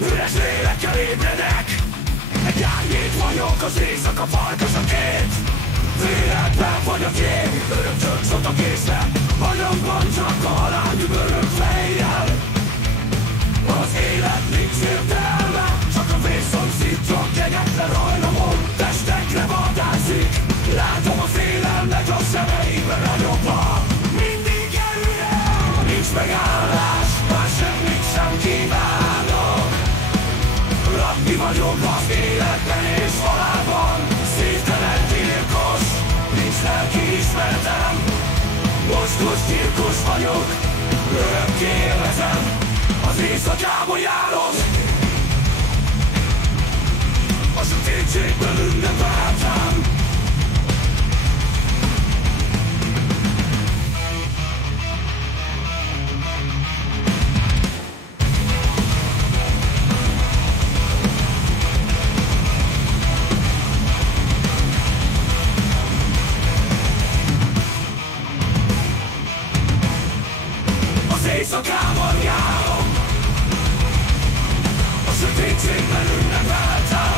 Üres lélekkel ébredek. Egy árnyét vagyok, az éjszaka farkasaként. Életben vagy a kép, öröktök szoktak észre. Agyamban csak a halál nyugörök fejjel. Az élet nincs értelme, csak a vészszomszítja kegyetlen hajlamon. Testekre vadászik, látom a félelmet a szemeimben ragyogva. Mindig előre, nincs megállás, már semmit sem kívánok. Lakni vagyok az életben és halálban, szívtelen gyilkos, nincs lelkiismeretem. Mozgós gyilkos vagyok, örökké élvezem, az éjszakában járok. A sötétségben ünnepeltem. Éjszakában járok, a sötétségben ünnepeltem.